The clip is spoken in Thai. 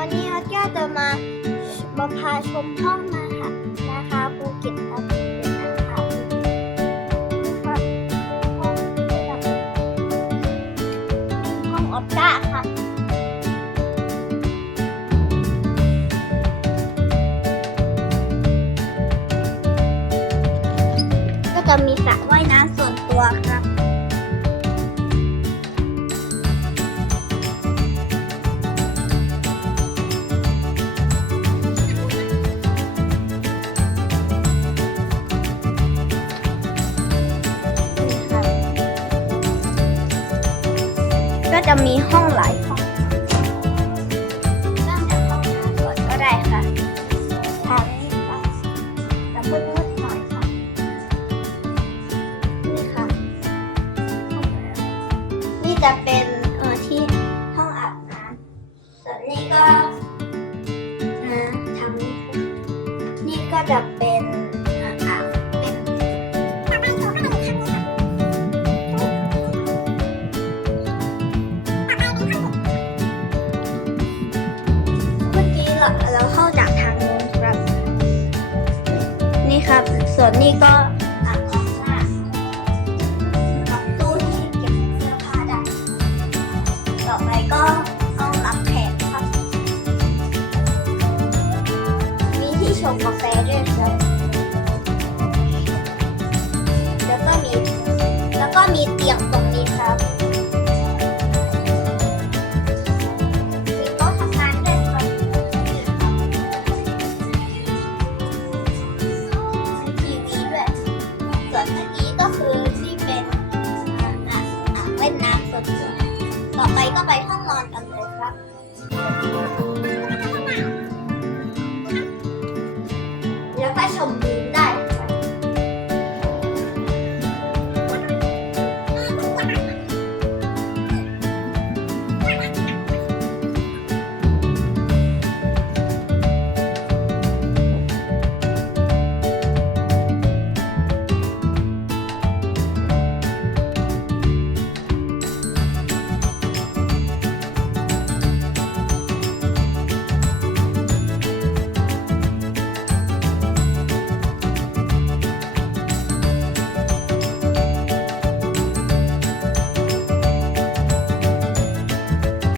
วันนี้เราก็จะมามาพาชมห้องนะคะนะคะภูเก็ตครับนะดับห้องแบบห้องออปต้าค่ะก็จะมีสระว่ายน้ำส่วนตัวครับ จะมีห้องหลายห้องเริ่มจากห้องน้ำก่อนก็ได้ค่ะทางนี้ค่ะจะมืดๆหน่อยค่ะ นี่ค่ะ นี่จะเป็นเอ่อที่ห้องอาบน้ำส่วนนี้ก็นะทางนี้ นี่ก็จะเป็น ส่วนนี้ก็อ่างออกหน้ากับตู้ที่เก็บเสื้อผ้าได้ ต่อไปก็ห้องรับแขกครับ มีที่ชงกาแฟด้วยครับ ก็ไปห้องนอนกันเลยครับแล้วไปชมวิว